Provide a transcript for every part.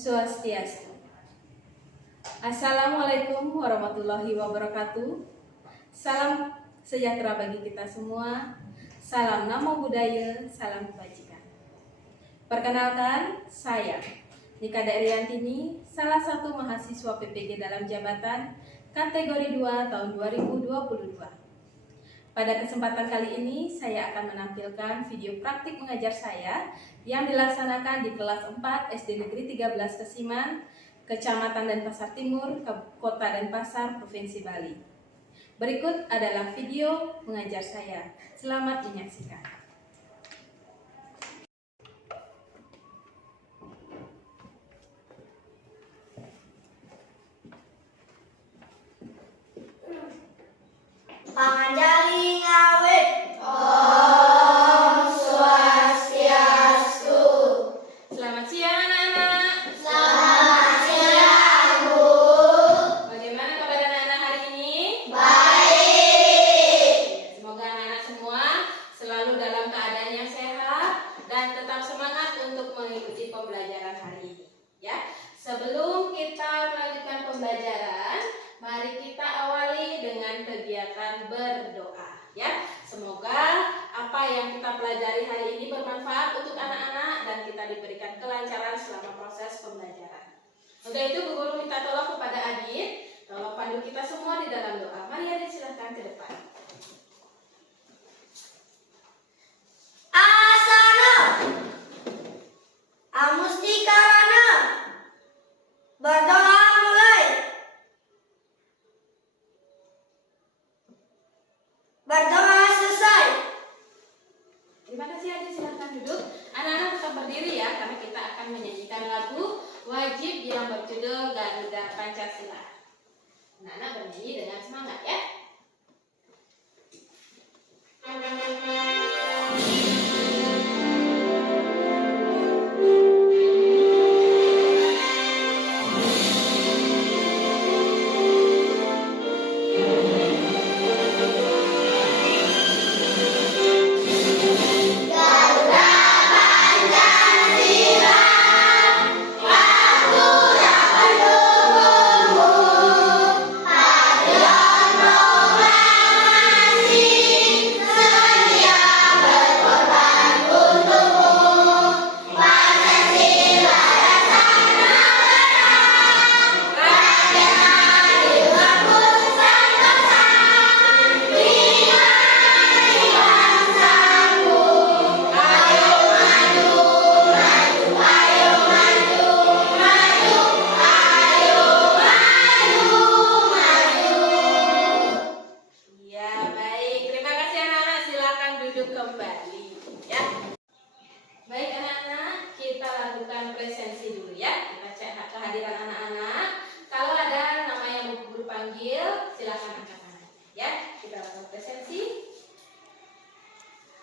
Swastiastu. Assalamualaikum warahmatullahi wabarakatuh. Salam sejahtera bagi kita semua. Salam Namo Buddhaya, salam kebajikan. Perkenalkan, saya Nika Daryantini, salah satu mahasiswa PPG dalam jabatan kategori 2 tahun 2022. Pada kesempatan kali ini, saya akan menampilkan video praktik mengajar saya yang dilaksanakan di kelas 4 SD Negeri 13 Kesiman, Kecamatan Denpasar Timur, Kota Denpasar, Provinsi Bali. Berikut adalah video mengajar saya. Selamat menyaksikan. Pangajari ngawit. Om Swastiastu. Selamat siang anak-anak. Selamat siang, Bu. Bagaimana kabar anak-anak hari ini? Baik. Semoga anak-anak semua selalu dalam keadaan yang sehat dan tetap semangat untuk mengikuti pembelajaran hari ini. Ya, sebelum kita melanjutkan pembelajaran, mari kita awali dengan kegiatan berdoa. Ya, semoga apa yang kita pelajari hari ini bermanfaat untuk anak-anak dan kita diberikan kelancaran selama proses pembelajaran. Untuk itu, Bu Guru minta tolong kepada Adit, tolong pandu kita semua di dalam doa. Mari Adit, silahkan ke depan. Asana. Amustikarana. Berdoa mulai. Berdoa selesai. Terima kasih Adit, silahkan duduk. Anak-anak tetap berdiri ya, karena kita akan menyanyikan lagu wajib yang berjudul Garuda Pancasila. Anak-anak bernyanyi dengan semangat ya.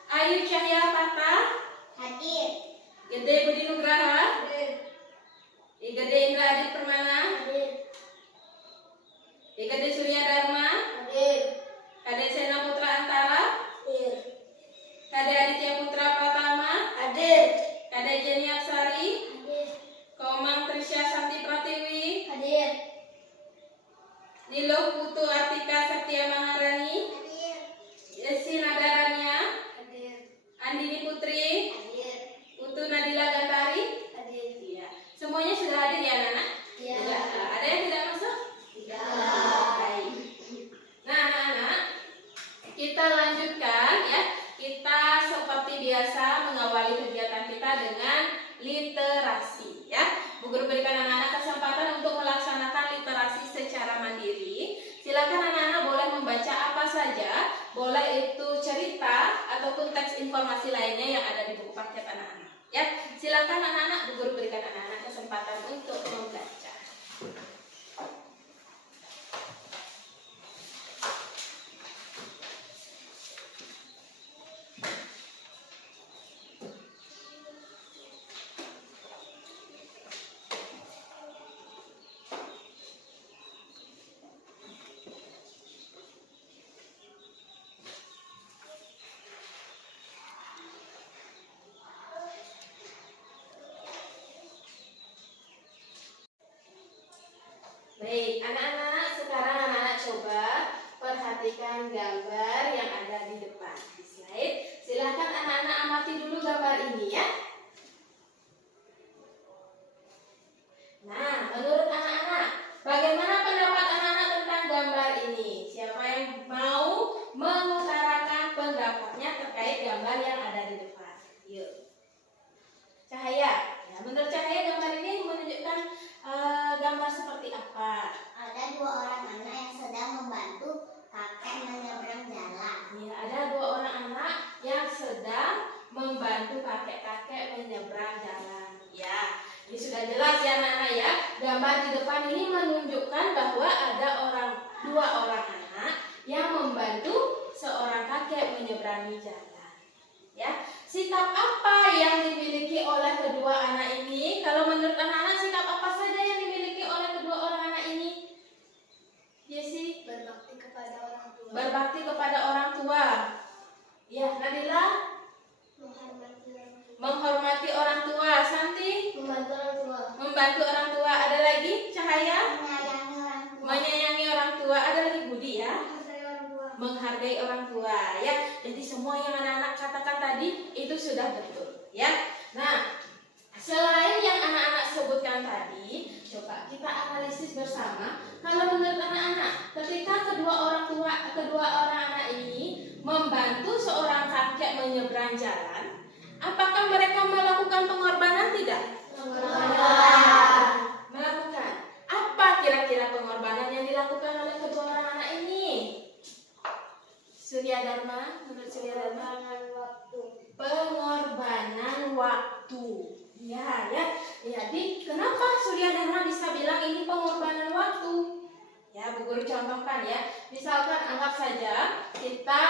Ayu Cahya Pata, Hadir. Gede Budi Nugraha, Hadir. Gede Indra Adit Permana, Hadir. Gede Surya Dharma, Hadir. Kade Sena Putra Antara, Hadir. Kade Aditya Putra Pratama, Hadir. Kade Jenny Apsari, Hadir. Komang Trisha Santi Pratiwi, Hadir. Nilo Putu Artika Satya Maharani, Hadir. Yesi Nadaranya, Hadir. Andini Putri, Hadir. Putu Nadila Gantari. Hadir. Iya. Semuanya sudah hadir ya anak-anak? Iya. Sudah. Ada yang tidak masuk? Tidak. Baik. Nah anak-anak, kita lanjutkan ya. Kita seperti biasa mengawali kegiatan kita dengan literasi ya. Bu Guru berikan anak-anak kesempatan untuk melaksanakan literasi secara mandiri. Silakan anak-anak boleh membaca apa saja, boleh itu cerita ataupun teks informasi lainnya yang ada di buku paket anak-anak. Ya, silakan anak-anak, Bu Guru berikan anak-anak kesempatan untuk membaca. Baik, anak-anak, sekarang anak-anak coba perhatikan gambar yang ada di depan di slide. Silahkan anak-anak amati dulu gambar ini ya. Nah, menurut anak-anak, bagaimana pendapat anak-anak tentang gambar ini? Siapa yang mau mengutarakan pendapatnya terkait gambar yang ada di depan? Yuk. Cahaya. Ya, menurut Cahaya gambar ini menunjukkan gambar seperti apa? Ada dua orang anak yang sedang membantu kakek menyeberang jalan. Ya, ada dua orang anak yang sedang membantu kakek-kakek menyeberang jalan. Ya, ini sudah jelas ya anak-anak ya. Gambar di depan ini menunjukkan bahwa ada dua orang anak yang membantu seorang kakek menyeberangi jalan. Ya, sikap apa yang dimiliki oleh kedua anak ini? Kalau menurut anak-anak, sikap apa saja yang dimiliki oleh kedua orang anak ini? Yesi, Berbakti kepada orang tua. berbakti kepada orang tua. Ya, Nadila, Menghormati orang tua. menghormati orang tua. Santi, Membantu orang tua. membantu orang tua. Ada lagi? Cahaya, Menyayangi orang tua. menyayangi orang tua. Ada lagi Budi ya, Menghargai orang tua. menghargai orang tua. Ya, jadi semua yang anak-anak katakan tadi itu sudah betul. Ya, nah selain yang anak-anak sebutkan tadi, coba kita analisis bersama. Kalau menurut anak-anak, ketika kedua orang anak ini membantu seorang kakek menyeberang jalan, apakah mereka melakukan pengorbanan? Tidak. Melakukan. Apa kira-kira pengorbanan yang dilakukan oleh kedua orang anak ini? Surya Dharma, menurut Surya Dharma, pengorbanan waktu. Ya. Jadi kenapa Surya Dharma bisa bilang ini pengorbanan waktu? Ya, Bu Guru contohkan ya. Misalkan anggap saja kita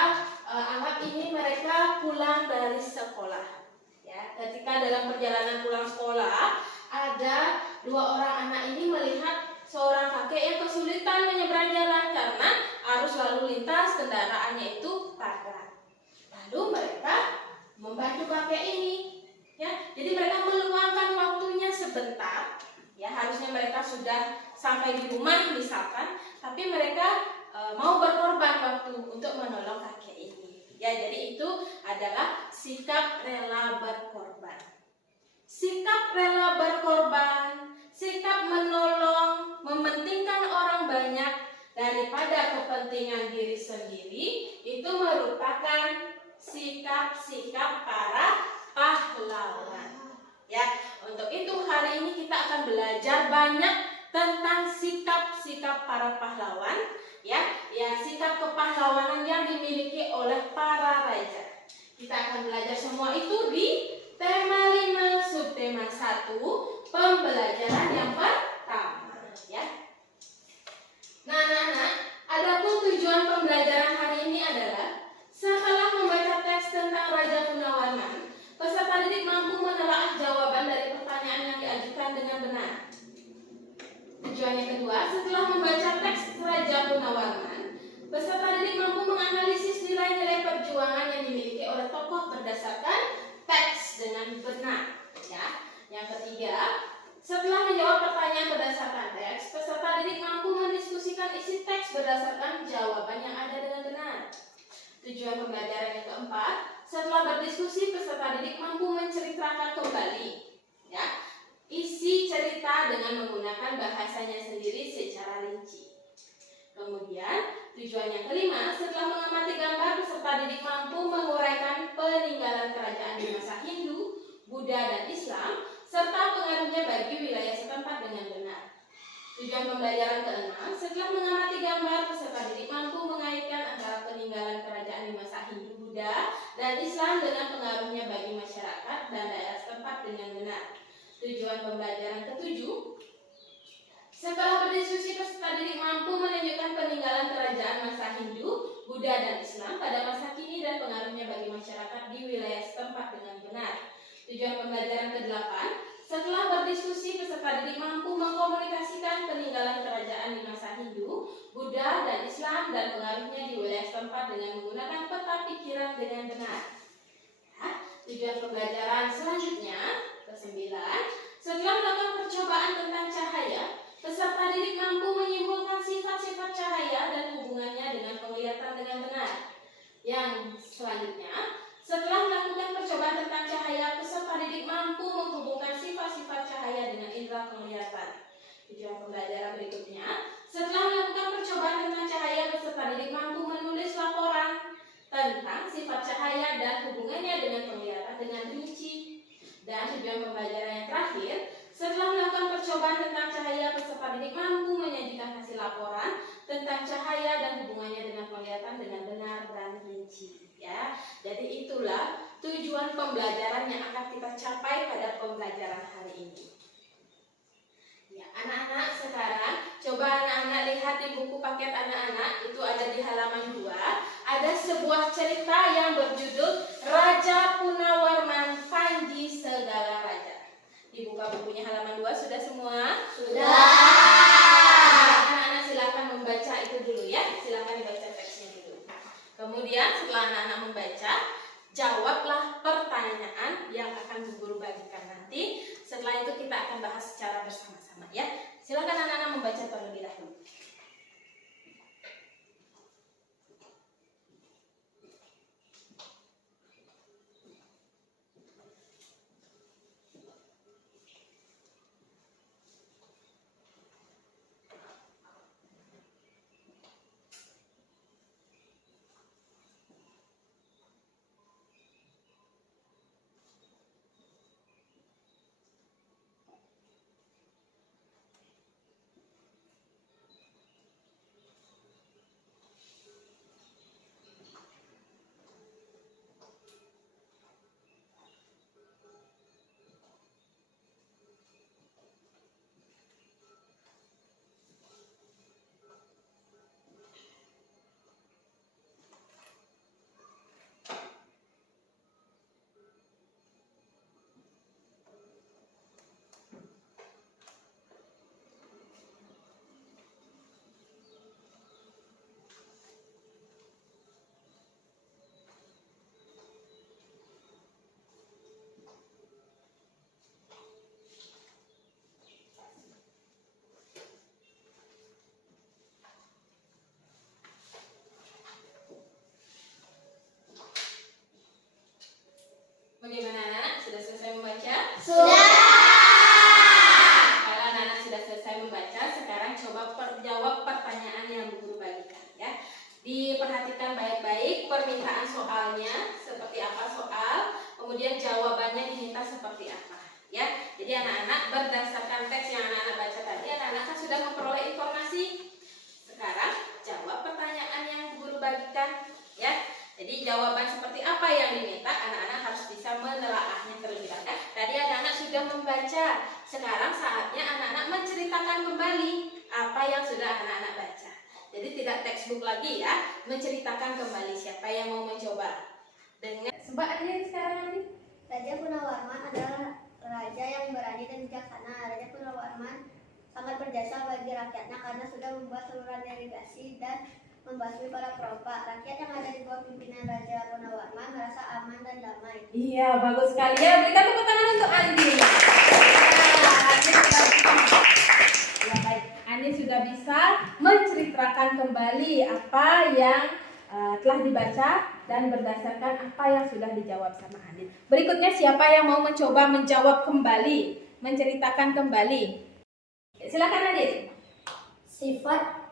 anggap ini mereka pulang dari sekolah. Ya, ketika dalam perjalanan pulang sekolah ada dua orang anak ini melihat seorang kakek yang kesulitan menyeberang jalan karena arus lalu lintas kendaraannya itu padat. Lalu mereka membantu kakek ini. Ya, jadi mereka meluangkan waktunya sebentar. Ya, harusnya mereka sudah sampai di rumah misalkan, tapi mereka mau berkorban waktu untuk menolong kakek ini. Ya, jadi itu adalah sikap rela berkorban. Sikap rela berkorban, sikap menolong, mementingkan orang banyak daripada kepentingan diri sendiri, itu merupakan sikap-sikap para pahlawan. Ya, untuk itu hari ini kita akan belajar banyak tentang sikap-sikap para pahlawan, ya, sikap kepahlawanan yang dimiliki oleh para raja. Kita akan belajar semua itu di tema 5 subtema 1 pembelajaran yang pertama, ya. Nah, anak-anak, adapun tujuan pembelajaran hari ini adalah setelah membaca teks tentang Raja Gunawarman, peserta didik mampu menelaah jawaban dari pertanyaan yang diajukan dengan benar. Tujuan yang kedua, setelah membaca teks Raja Gunawarman, peserta didik mampu menganalisis nilai-nilai perjuangan yang dimiliki oleh tokoh berdasarkan teks dengan benar. Ya. Yang ketiga, setelah menjawab pertanyaan berdasarkan teks, peserta didik mampu mendiskusikan isi teks berdasarkan jawaban yang ada dengan benar. Tujuan pembelajaran yang keempat, setelah berdiskusi, peserta didik mampu menceritakan kembali ya, isi cerita dengan menggunakan bahasanya sendiri secara rinci. Kemudian, tujuan yang kelima, setelah mengamati gambar, peserta didik mampu menguraikan peninggalan kerajaan di masa Hindu, Buddha, dan Islam, serta pengaruhnya bagi wilayah setempat dengan benar. Tujuan pembelajaran keenam, setelah mengamati gambar, peserta didik mampu mengaitkan antara peninggalan kerajaan di masa Hindu, Buddha, dan Islam dengan pengaruhnya bagi masyarakat dan daerah setempat dengan benar. Tujuan pembelajaran ketujuh, setelah berdiskusi, peserta didik mampu menunjukkan peninggalan kerajaan masa Hindu, Buddha, dan Islam pada masa kini dan pengaruhnya bagi masyarakat di wilayah setempat dengan benar. Tujuan pembelajaran ke-8, setelah berdiskusi, peserta didik mampu mengkomunikasikan peninggalan kerajaan di masa Hindu, Buddha, dan Islam dan pengaruhnya di wilayah setempat dengan menggunakan peta pikiran dengan benar. Ya, tujuan pembelajaran selanjutnya ke-9, setelah melakukan percobaan tentang cahaya, peserta didik mampu Tujuan pembelajaran berikutnya, setelah melakukan percobaan tentang cahaya, peserta didik mampu menulis laporan tentang sifat cahaya dan hubungannya dengan penglihatan dengan rinci. Dan tujuan pembelajaran yang terakhir, setelah melakukan percobaan tentang cahaya, peserta didik mampu menyajikan hasil laporan tentang cahaya dan hubungannya dengan penglihatan dengan benar dan rinci. Ya, jadi itulah tujuan pembelajaran yang akan kita capai pada pembelajaran hari ini. Ya, anak-anak sekarang coba anak-anak lihat di buku paket anak-anak, itu ada di halaman 2, ada sebuah cerita yang berjudul Raja Punawarman Panji Segala Raja. Dibuka bukunya halaman 2, sudah semua? Sudah. Anak-anak silakan membaca itu dulu ya, silakan dibaca teksnya dulu. Kemudian setelah anak-anak membaca, jawablah pertanyaan yang akan Bu Guru bagikan nanti. Setelah itu kita akan bahas secara bersama-sama ya. Silakan anak-anak membaca terlebih dahulu. Bagaimana anak-anak? Sudah selesai membaca? Sudah. Kalau anak-anak sudah selesai membaca, sekarang coba jawab pertanyaan yang Bu Guru bagikan ya. Diperhatikan baik-baik permintaan soalnya seperti apa soal, kemudian jawabannya diminta seperti apa ya. Jadi anak-anak berdasarkan teks yang anak-anak baca tadi, anak-anak kan sudah memperoleh informasi. Sekarang jawab pertanyaan yang Bu Guru bagikan ya. Jadi jawaban seperti apa yang diminta, anak-anak harus bisa menelaahnya terlebih dahulu. Tadi anak-anak sudah membaca, sekarang saatnya anak-anak menceritakan kembali apa yang sudah anak-anak baca. Jadi tidak textbook lagi ya, menceritakan kembali. Siapa yang mau mencoba? Dengan sebab Andin sekarang Andin. Raja Punawarman adalah raja yang berani dan bijaksana. Raja Punawarman sangat berjasa bagi rakyatnya karena sudah membuat saluran irigasi dan membasmi para perompak. Rakyat yang ada di bawah pimpinan Raja Punawarman merasa aman dan damai. Iya, bagus sekali ya. Berikan tepuk tangan untuk Andin. Ya, baik. Andin sudah bisa menceritakan kembali apa yang telah dibaca dan berdasarkan apa yang sudah dijawab sama Andin. Berikutnya siapa yang mau mencoba menjawab kembali, menceritakan kembali? Silakan Andin. Sifat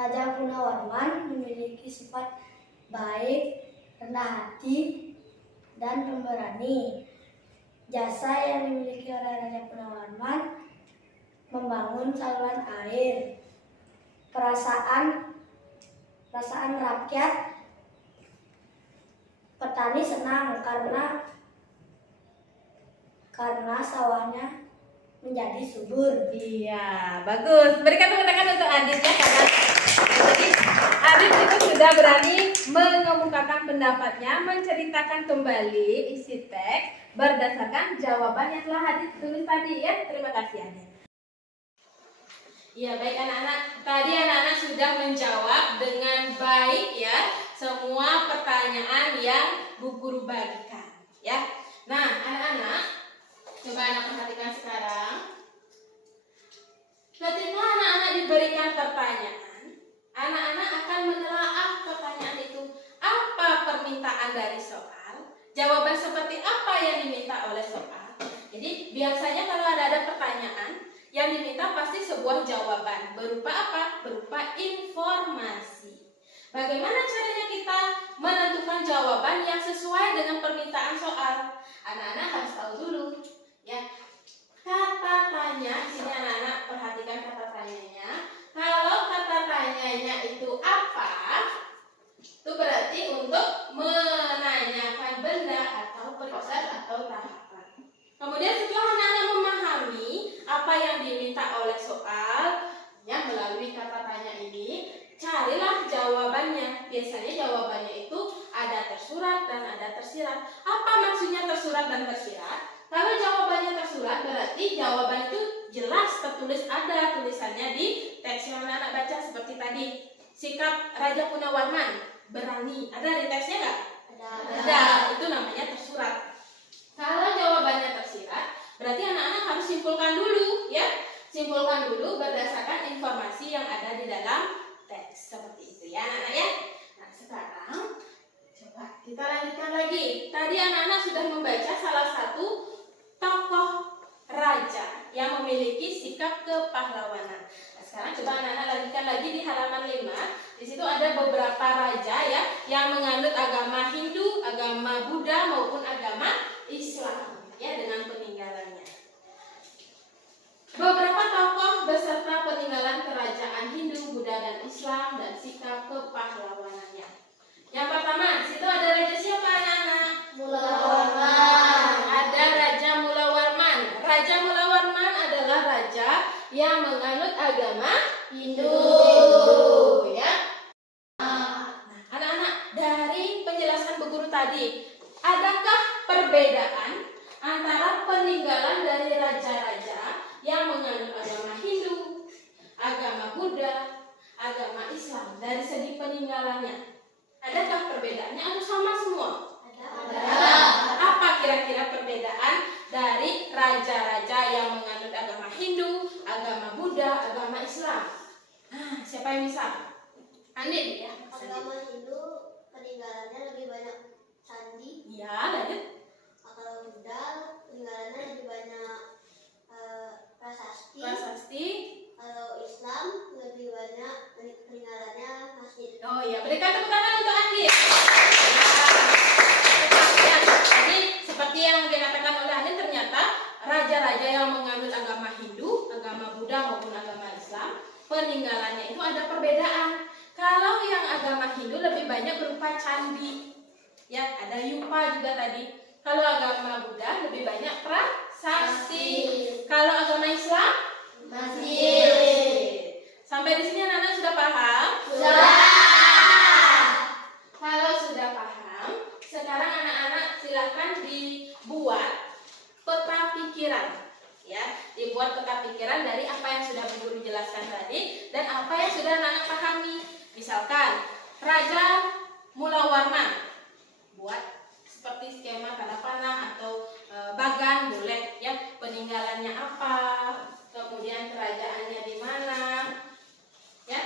Raja Punawarman memiliki sifat baik, rendah hati, dan pemberani. Jasa yang dimiliki oleh Raja Punawarman membangun saluran air. Perasaan rakyat, petani senang karena sawahnya menjadi subur. Iya, bagus. Berikan tepuk tangan untuk Andin ya, karena jadi Andin itu sudah berani mengemukakan pendapatnya, menceritakan kembali isi teks berdasarkan jawaban yang telah Andin tulis tadi ya. Terima kasih Andin. Ya, baik anak-anak. Tadi anak-anak sudah menjawab dengan baik ya semua pertanyaan yang Bu Guru bagikan ya. Nah, anak-anak, coba anak perhatikan sekarang. Ketika anak-anak diberikan pertanyaan, anak-anak akan menelaah pertanyaan itu. Apa permintaan dari soal? Jawaban seperti apa yang diminta oleh soal? Jadi biasanya kalau ada pertanyaan yang yang diminta pasti sebuah jawaban. Berupa apa? Berupa informasi. Bagaimana caranya kita menentukan jawaban yang sesuai dengan permintaan soal? Anak-anak harus tahu dulu, ya. Kata tanya, di sini anak-anak perhatikan kata tanyanya. Kalau kata tanyanya itu apa? Itu berarti untuk menanyakan benda atau proses atau tahapan. Kemudian setelah anak-anak memahami apa yang diminta oleh soal, ya melalui kata tanya ini, carilah jawabannya. Biasanya jawabannya itu ada tersurat dan ada tersirat. Apa maksudnya tersurat dan tersirat? Kalau jawabannya tersurat berarti jawaban itu jelas tertulis, ada tulisannya di teks yang anak-anak baca seperti tadi. Sikap Raja Punawarman, berani. Ada di teksnya nggak? Ada. Itu namanya tersurat. Kalau jawabannya tersirat, berarti anak-anak harus simpulkan dulu, ya. Simpulkan dulu berdasarkan informasi yang ada di dalam teks. Seperti itu ya anak-anak ya. Nah sekarang coba kita lanjutkan lagi. Tadi anak-anak sudah membaca salah satu tokoh raja yang memiliki sikap kepahlawanan. Nah, sekarang coba anak-anak lanjutkan lagi di halaman 5. Di situ ada beberapa raja ya yang menganut agama Hindu, agama Buddha maupun agama Islam ya dengan peninggalannya. Beberapa tokoh beserta peninggalan kerajaan Hindu, Buddha dan Islam dan sikap kepahlawanannya. Yang pertama, di situ ada raja siapa anak-anak? Mulawarman. Ada Raja Mulawarman. Raja Mulawarman adalah raja yang menganut agama Hindu ya. Anak-anak, dari penjelasan Bu Guru tadi, adakah perbedaan antara peninggalan dari raja-raja yang menganut agama Hindu, agama Buddha, agama Islam dari segi peninggalannya? Adakah perbedaannya atau sama semua? Ada. Apa kira-kira perbedaan dari raja-raja yang menganut agama Hindu, agama Buddha, agama Islam? Nah, siapa yang bisa? Andin ya. Agama Hindu peninggalannya lebih banyak candi. Ya, lanjut. Kalau Buddha peninggalannya lebih banyak prasasti. Prasasti. Kalau Islam lebih banyak peninggalannya masjid. Oh iya, berikan tepuk tangan untuk Andin. Ya, jadi seperti yang dikatakan oleh Andin, ternyata raja-raja yang menganut agama Hindu, agama Buddha maupun agama Islam, peninggalannya itu ada perbedaan. Kalau yang agama Hindu lebih banyak berupa candi, ya ada yupa juga tadi. Kalau agama Buddha lebih banyak prasasti. Kalau agama Islam masjid. Sampai di sini anak-anak sudah paham? Sudah. Kalau sudah paham, sekarang anak-anak silakan dibuat peta pikiran. Ya, dibuat peta pikiran dari apa yang sudah Bu Guru jelaskan tadi dan apa yang sudah anak-anak pahami. Misalkan Raja Mulawarman, buat seperti skema tanda panah atau bagan boleh ya, peninggalannya apa, kemudian kerajaannya di mana, ya.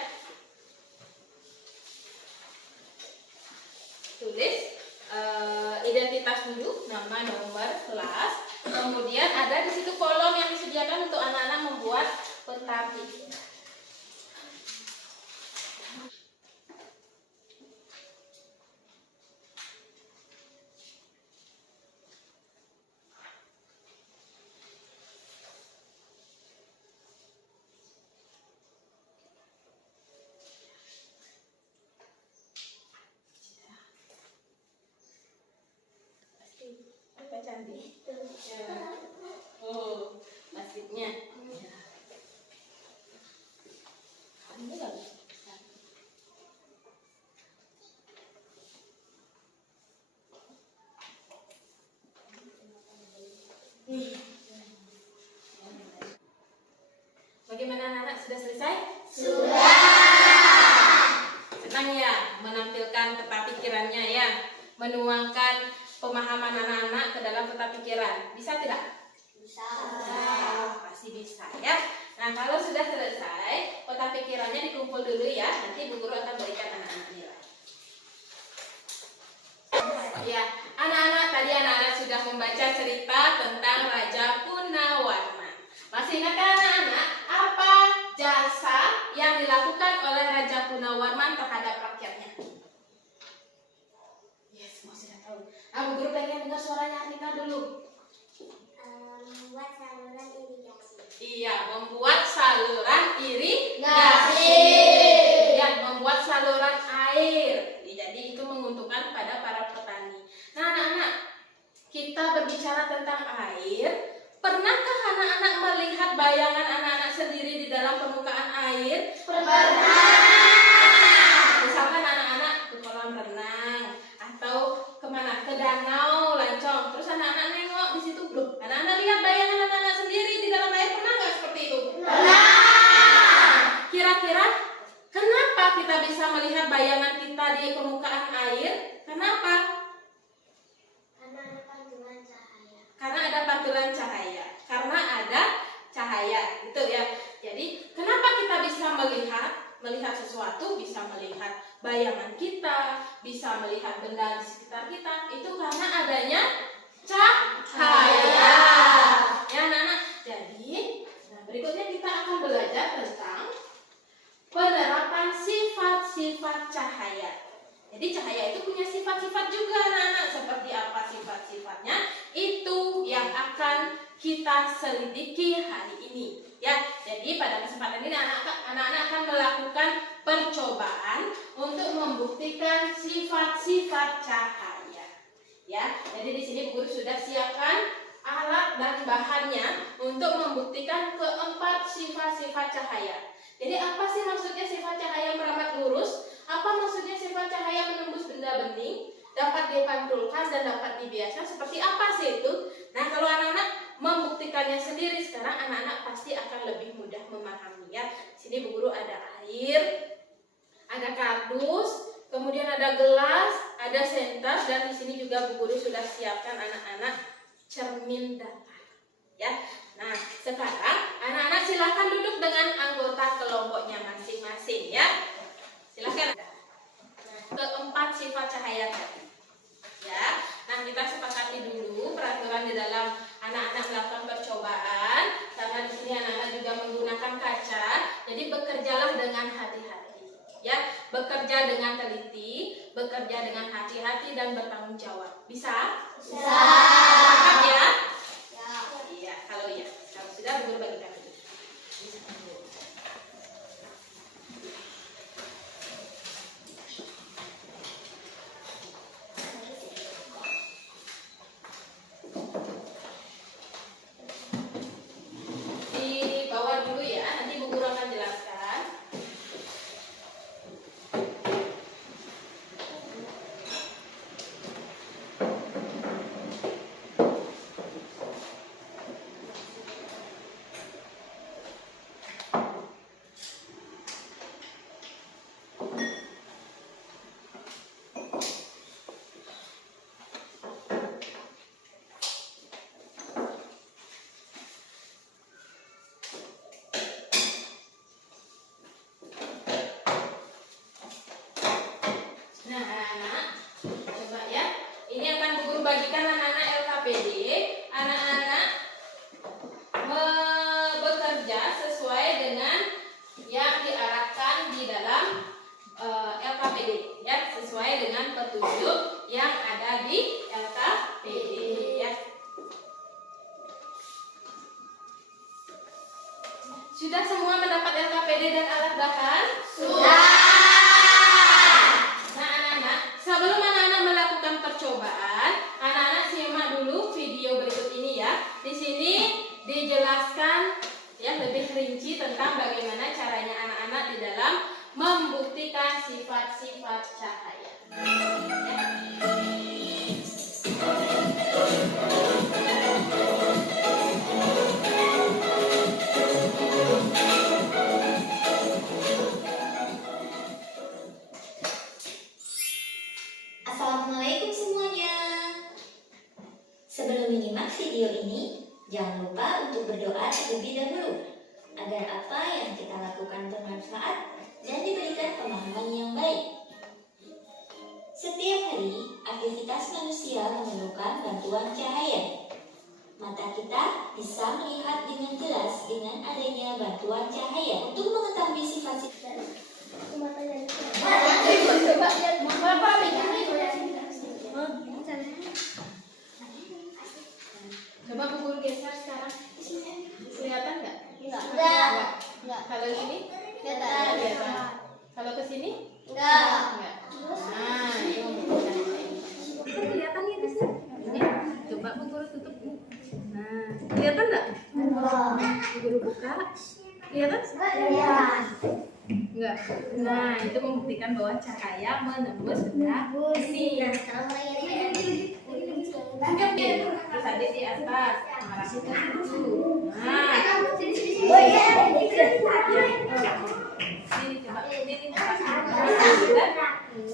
Tulis identitas dulu, nama, nomor, kelas. Kemudian ada di situ kolom yang disediakan untuk anak-anak membuat peta pikiran. Apa candi? Ya. Oh, masjidnya. Ya. Ini bagus. Bagaimana anak-anak, sudah selesai? Sudah. Senang ya menampilkan peta pikirannya ya, menuangkan pemahaman anak-anak ke dalam peta pikiran. Bisa tidak? Bisa. Pasti bisa ya. Nah, kalau sudah selesai, peta pikirannya dikumpul dulu ya. Nanti Bu Guru akan berikan anak-anak nilai. Ya, anak-anak, tadi anak-anak sudah membaca cerita tentang Raja Punawarman. Masih ingat kan anak-anak? pengen dengar suaranya Arnika dulu. Membuat saluran irigasi. Iya, membuat saluran irigasi. Ya, membuat saluran air. Jadi itu menguntungkan pada para petani. Nah, anak-anak, kita berbicara tentang air. Pernahkah anak-anak melihat bayangan anak-anak sendiri di dalam permukaan air? Pernah. Misalkan anak-anak ke kolam renang atau kemana? Ke danau Lancong. Terus anak-anak nengok di situ, loh, anak-anak lihat bayangan anak-anak sendiri di dalam air. Pernah nggak seperti itu? Pernah. Kira-kira kenapa kita bisa melihat bayangan kita di permukaan air? Kenapa? Karena ada pantulan cahaya. Karena ada cahaya, gitu ya. Jadi, kenapa kita bisa melihat sesuatu, bisa melihat bayangan kita, bisa melihat benda di sekitar kita? Itu karena adanya cahaya. Ya, anak-anak. Jadi, berikutnya kita akan belajar tentang penerapan sifat-sifat cahaya. Jadi cahaya itu punya sifat-sifat juga, anak-anak. Seperti apa sifat-sifatnya? Itu yang akan kita selidiki hari ini. Ya, jadi pada kesempatan ini anak-anak akan melakukan percobaan untuk membuktikan sifat-sifat cahaya. Ya, jadi di sini guru sudah siapkan alat dan bahannya untuk membuktikan keempat sifat-sifat cahaya. Jadi apa sih maksudnya sifat cahaya merambat lurus? Apa maksudnya sifat cahaya menembus benda bening, dapat dipantulkan dan dapat dibiaskan? Seperti apa sih itu? Nah, kalau anak-anak membuktikannya sendiri sekarang, anak-anak pasti akan lebih mudah memahaminya. Di sini Bu Guru ada air, ada kardus, kemudian ada gelas, ada senter, dan di sini juga Bu Guru sudah siapkan anak-anak cermin datar. Ya. Nah, sekarang anak-anak silakan duduk dengan anggota kelompoknya masing-masing ya. Silakan. Nah, keempat sifat cahaya tadi. Ya. Nah, kita sepakati dulu peraturan di dalam anak-anak melakukan percobaan, karena di sini anak-anak juga menggunakan kaca. Jadi bekerjalah dengan hati-hati. Ya, bekerja dengan teliti, bekerja dengan hati-hati dan bertanggung jawab. Bisa? Bisa. Sepakat ya? Iya, kalau ya. Kalau sudah Bu Guru bagikan dulu. Di bawah dulu ya, nanti Bu Guru akan jelaskan. Nah, anak-anak, coba ya. Ini akan Bu Guru bagikan anak-anak LKPD. Anak-anak bekerja sesuai dengan yang diarahkan di dalam LKPD, ya, sesuai dengan petunjuk yang ada di LKPD, ya. Sudah semua mendapat LKPD dan alat bahan? Sudah. Sebelum anak-anak melakukan percobaan, anak-anak simak dulu video berikut ini ya. Di sini dijelaskan ya lebih rinci tentang bagaimana caranya anak-anak di dalam membuktikan sifat-sifat cahaya. Ya. Assalamualaikum semuanya. Sebelum menyimak video ini, jangan lupa untuk berdoa terlebih dahulu agar apa yang kita lakukan bermanfaat dan diberikan pemahaman yang baik. Setiap hari, aktivitas manusia memerlukan bantuan cahaya. Mata kita bisa melihat dengan jelas dengan adanya bantuan cahaya. Untuk mengetahui sifat-sifat kelihatan. Kalau ke sini? Enggak. Enggak. Nah, itu membuktikan ini. Kelihatan ya di sini? Ya, coba Bu Guru tutup. Nah, kelihatan enggak? Bu Guru buka. Kelihatan? Enggak. Nah, itu membuktikan bahwa cahaya menembus benda besi. Terus tadi di atas, mengarahkan ke situ. Nah, ini coba, ini coba. Ini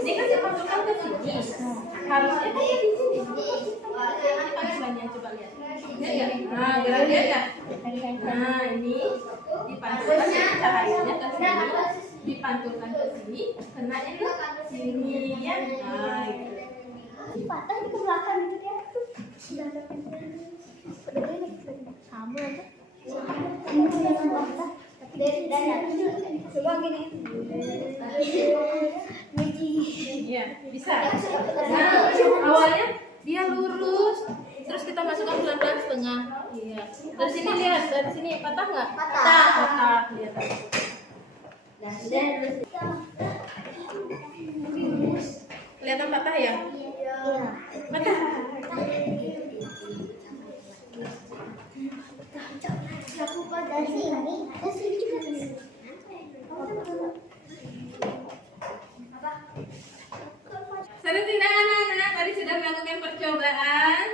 ini kan dipantulkan ke sini. Harusnya kan di sini. Ini pantulkannya coba lihat. Lihat ya? Nah, gerak lihat ya? Nah, ini dipantulkan cahayanya ke sini. Dipantulkan ke sini, kenanya ke sini ya. Nah, gitu. Patah di ke belakang gitu dia. Kamu aja. Coba gini. Iya, bisa. Nah, awalnya dia lurus, terus kita masukkan pelan-pelan setengah. Iya. Dari sini lihat, dari sini patah nggak? Patah. Lihat. Kelihatan patah ya? Patah. Seru tidak anak-anak? Tadi sudah melakukan percobaan?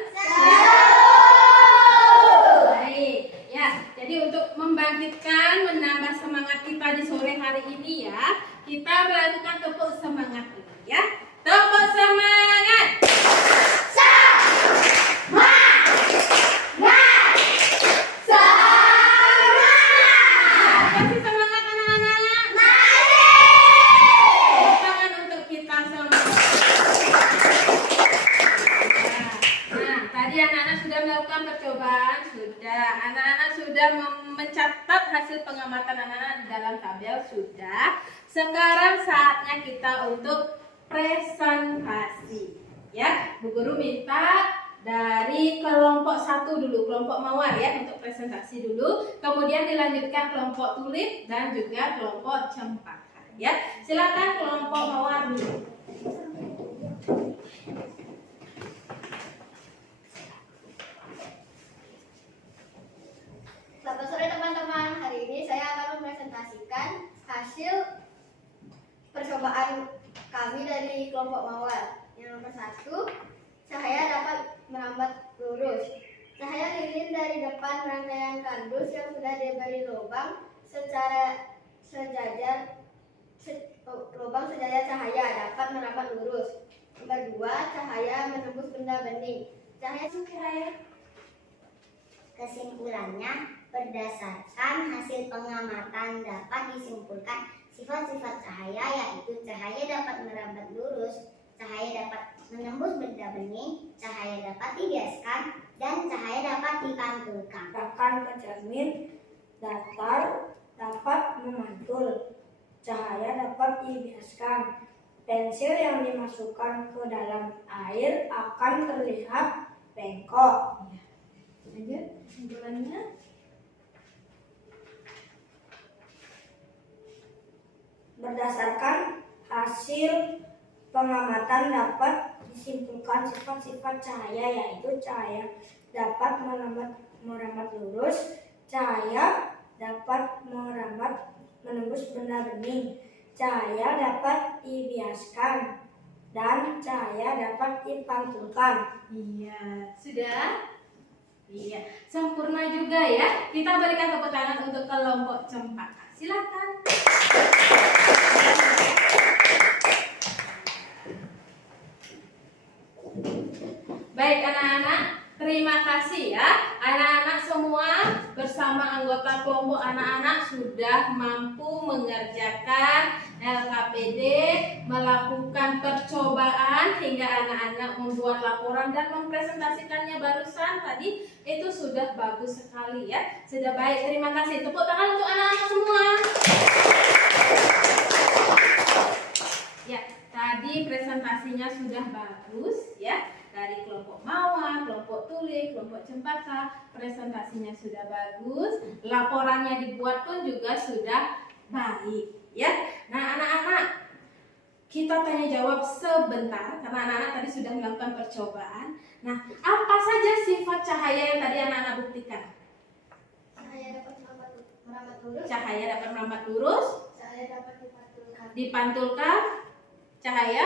Baik, ya. Jadi untuk membangkitkan, menambah semangat kita di sore hari ini ya, kita melakukan tepuk semangat dulu ya. Tepuk semangat. Kasih semangat anak-anak. Tepuk tangan untuk kita semua. Nah, tadi anak-anak sudah melakukan percobaan, sudah. Anak-anak sudah mencatat hasil pengamatan anak-anak di dalam tabel, sudah. Sekarang saatnya kita untuk presentasi. Ya, Bu Guru minta dari kelompok 1 dulu, kelompok mawar ya, untuk presentasi dulu. Kemudian dilanjutkan kelompok tulip dan juga kelompok cempaka. Ya, silakan kelompok mawar dulu. Selamat sore teman-teman. Hari ini saya akan mempresentasikan hasil percobaan kami dari kelompok mawar. Yang nomor 1, cahaya dapat merambat lurus. Cahaya lilin dari depan rangkaian kardus yang sudah diberi lubang secara sejajar. Lubang sejajar cahaya dapat merambat lurus. Nomor 2, cahaya menembus benda bening. Cahaya Kesimpulannya, berdasarkan hasil pengamatan dapat disimpulkan sifat-sifat cahaya, yaitu cahaya dapat merambat lurus, cahaya dapat menembus benda bening, cahaya dapat dibiaskan, dan cahaya dapat dipantulkan. Bahkan pencermin datar dapat memantul, cahaya dapat dibiaskan. Pensil yang dimasukkan ke dalam air akan terlihat bengkok. Lanjut, kesimpulannya. Berdasarkan hasil pengamatan dapat disimpulkan sifat-sifat cahaya, yaitu cahaya dapat merambat lurus, cahaya dapat menembus benda bening, cahaya dapat dibiaskan, dan cahaya dapat dipantulkan. Iya, sudah? Iya, sempurna juga ya. Kita berikan tepuk tangan untuk kelompok cempaka. Silakan. Baik anak-anak, terima kasih ya. Anak-anak semua bersama anggota kelompok anak-anak sudah mampu mengerjakan LKPD, melakukan percobaan hingga anak-anak membuat laporan dan mempresentasikannya barusan tadi. Itu sudah bagus sekali ya. Sudah baik, terima kasih. Tepuk tangan untuk anak-anak semua. Ya, tadi presentasinya sudah bagus ya. Dari kelompok mawar, kelompok tuli, kelompok cempaka, presentasinya sudah bagus. Laporannya dibuat pun juga sudah baik ya. Nah, anak-anak, kita tanya jawab sebentar karena anak-anak tadi sudah melakukan percobaan. Nah, apa saja sifat cahaya yang tadi anak-anak buktikan? Cahaya dapat merambat lurus. Cahaya dapat merambat lurus, Cahaya dapat dipantulkan. dipantulkan, cahaya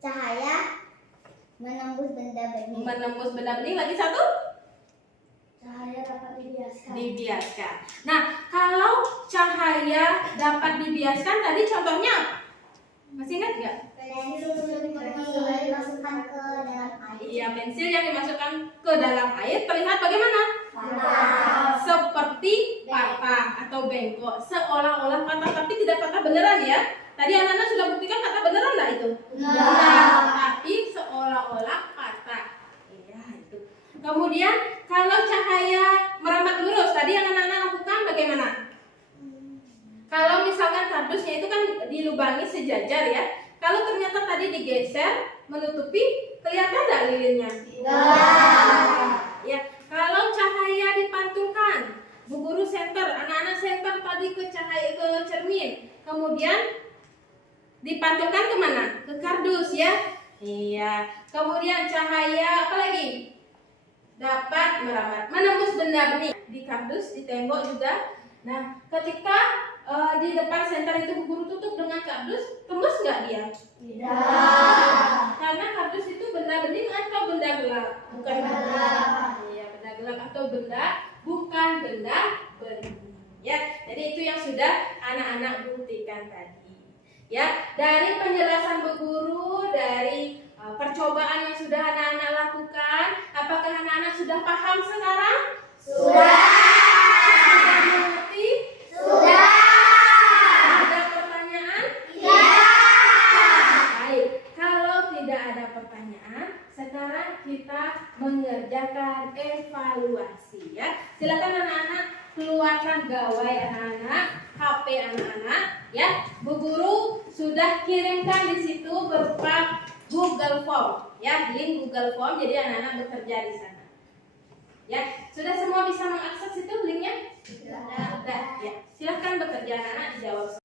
Cahaya menembus benda bening. menembus benda bening. Lagi satu, Cahaya dapat dibiaskan. dibiaskan. Nah, kalau cahaya dapat dibiaskan tadi contohnya apa? Masih ingat nggak? Pensil Dimasukkan ke dalam air. Iya, pensil yang dimasukkan ke dalam air terlihat bagaimana? Seperti patah atau bengkok, seolah-olah patah tapi tidak patah beneran ya. Tadi anak-anak sudah buktikan patah beneran nggak itu? Benar. Tapi seolah-olah patah. Iya itu. Kemudian kalau cahaya merambat lurus, tadi yang anak-anak lakukan bagaimana? Kalau misalkan kardusnya itu kan dilubangi sejajar ya. Kalau ternyata tadi digeser menutupi, kelihatan nggak lilinnya? Ya. Kalau cahaya dipantulkan, Bu Guru senter, anak-anak senter tadi ke cahaya ke cermin, kemudian dipantulkan kemana? Ke kardus ya. Iya. Kemudian cahaya apa lagi? Dapat merambat, menembus benda bening di kardus, di tembok juga. Nah, ketika di depan senter itu Bu Guru tutup dengan kardus, tembus nggak dia? Tidak. Karena kardus itu benda bening atau benda gelap? Bukan benda gelap. Iya, benda gelap atau benda bukan benda bening. Ya, jadi itu yang sudah anak-anak buktikan tadi. Ya, dari penjelasan Bu Guru, dari percobaan yang sudah anak-anak lakukan, apakah anak-anak sudah paham sekarang? Sudah mengerti? Sudah. Ada pertanyaan? Baik, kalau tidak ada pertanyaan, sekarang kita mengerjakan evaluasi ya. Silakan anak-anak keluarkan gawai anak-anak, HP anak-anak ya. Bu Guru sudah kirimkan di situ berupa Google Form ya, link Google Form, jadi anak-anak bekerja di sana. Ya, sudah semua bisa mengakses itu linknya? Sudah. Ya, silakan bekerja anak-anak, dijawab.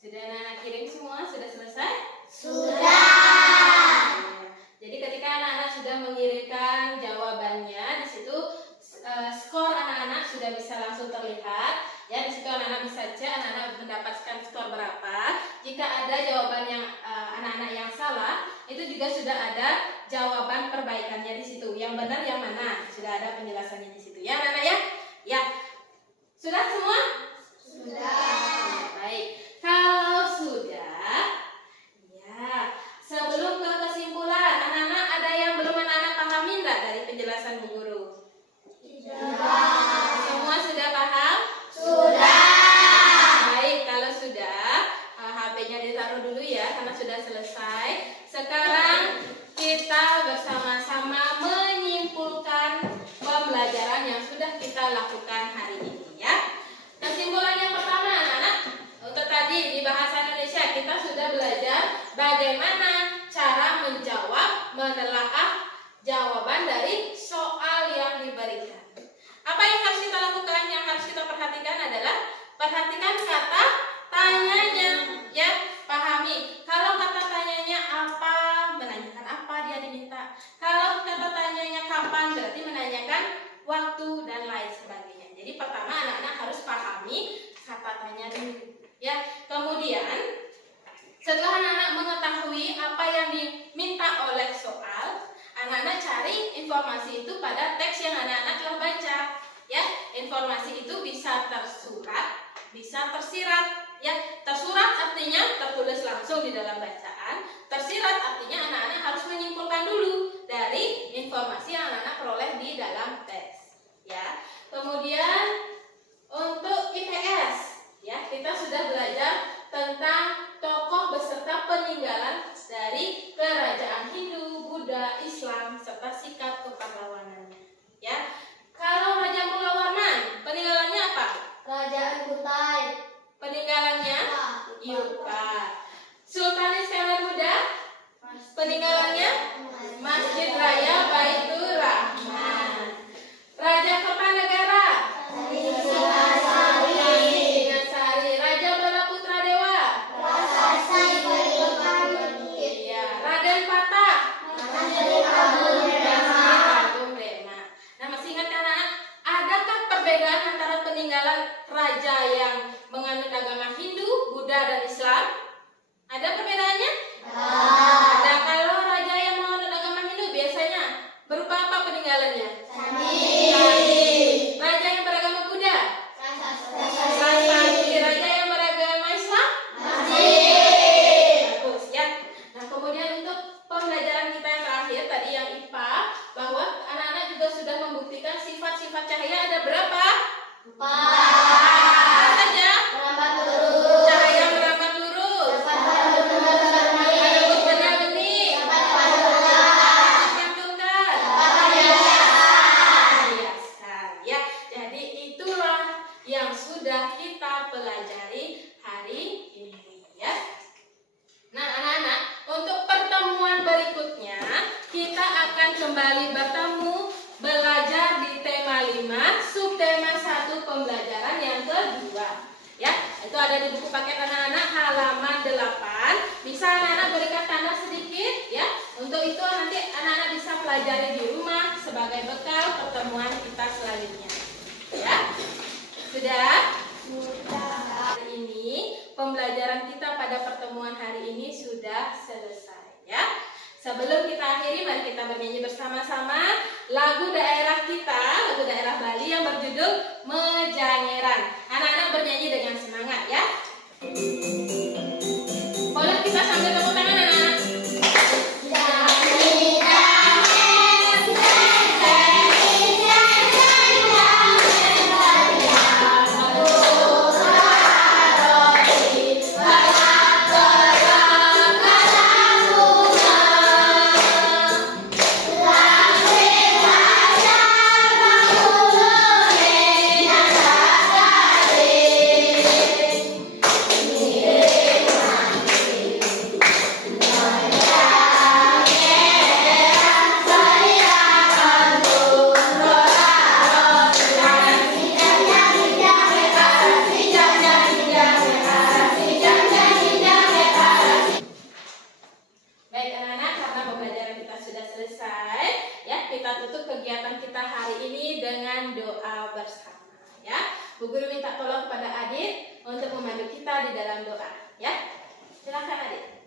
Sudah anak-anak kirim semua? Sudah selesai? Sudah. Jadi ketika anak-anak sudah mengirimkan jawabannya, di situ skor anak-anak sudah bisa langsung terlihat. Ya, di situ anak-anak bisa cek anak-anak mendapatkan skor berapa. Jika ada jawaban yang anak-anak yang salah, itu juga sudah ada jawaban perbaikannya di situ. Yang benar yang mana? Sudah ada penjelasannya di situ. Ya, anak-anak ya? Ya. Sudah semua? Sudah. Baik. Kalau sudah, ya, sebelum ke kesimpulan, anak-anak ada yang belum anak-anak pahami enggak dari penjelasan Bu Guru? Tidak. Semua sudah paham? Sudah. Baik, kalau sudah, HP-nya ditaruh dulu ya, karena sudah selesai. Sekarang kita bersama-sama menyimpulkan pembelajaran yang sudah kita lakukan hari ini ya. Kesimpulan yang pertama, anak-anak, untuk tadi di bahasa Indonesia kita sudah belajar bagaimana cara menjawab, menelaah jawaban dari soal yang diberikan. Apa yang harus kita lakukan? Yang harus kita perhatikan adalah perhatikan kata tanyanya, ya, pahami. Kalau kata tanyanya apa, menanyakan apa dia diminta. Kalau kata tanyanya kapan, berarti menanyakan waktu dan lain sebagainya. Jadi pertama anak-anak harus pahami kata tanya dulu. Ya, kemudian setelah informasi itu pada teks yang anak-anak telah baca. Ya, informasi itu bisa tersurat, bisa tersirat. Ya, tersurat artinya tertulis langsung di dalam bacaan. Tersirat artinya anak-anak harus menyimpulkan dulu dari informasi yang anak-anak peroleh di dalam teks. Ya, kemudian untuk IPS, ya kita sudah belajar tentang tokoh beserta peninggalan dari kerajaan Hindu, Buddha, Islam serta sikap kepahlawanannya. Ya, kalau Raja Mulawarman peninggalannya apa? Kerajaan Kutai. Peninggalannya Yupa. Sultan Iskandar Muda peninggalannya Masjid Raya Baitur Rahman. Raja Kertanegara Singasari. Raja Balaputra Dewa. Iya. Raden Patah. Agung Rema. Nah, masih ingat kan anak? Adakah perbedaan antara peninggalan raja yang menganut agama Hindu, Buddha, dan Islam? Ada perbedaannya? Ada. Kalau raja yang menganut agama Hindu biasanya berupa apa peninggalannya? Candi. Raja yang beragama Buddha? Prasasti. Raja yang beragama Islam? Bagus ya. Nah, kemudian untuk pembelajaran kita yang terakhir tadi yang IPA, bahwa anak-anak juga sudah membuktikan sifat-sifat cahaya ada berapa? 4. Apa saja? Cahaya merambat lurus. Ada berbenih-benih. Menyambungkan. Hiaskan. Ya, jadi itulah yang sudah kita pelajari hari ini ya. Nah, anak-anak, untuk pertemuan berikutnya kita akan kembali bertemu belajar di tema 5, subtema 1 pembelajaran yang kedua. Ya, itu ada di buku paket anak-anak halaman 8. Bisa anak-anak berikan tanda sedikit ya. Untuk itu nanti anak-anak bisa pelajari di rumah sebagai bekal pertemuan kita selanjutnya. Ya. Sudah? Hari ini pembelajaran kita pada pertemuan hari ini sudah selesai ya. Sebelum kita akhiri, mari kita bernyanyi bersama-sama lagu daerah kita, lagu daerah Bali yang berjudul Mejangeran. Anak-anak bernyanyi dengan semangat ya. Boleh kita sambil tepuk tangan anak-anak? Baik anak-anak, karena pembelajaran kita sudah selesai, ya kita tutup kegiatan kita hari ini dengan doa bersama. Ya, Bu Guru minta tolong kepada adik untuk memandu kita di dalam doa. Ya, silakan adik.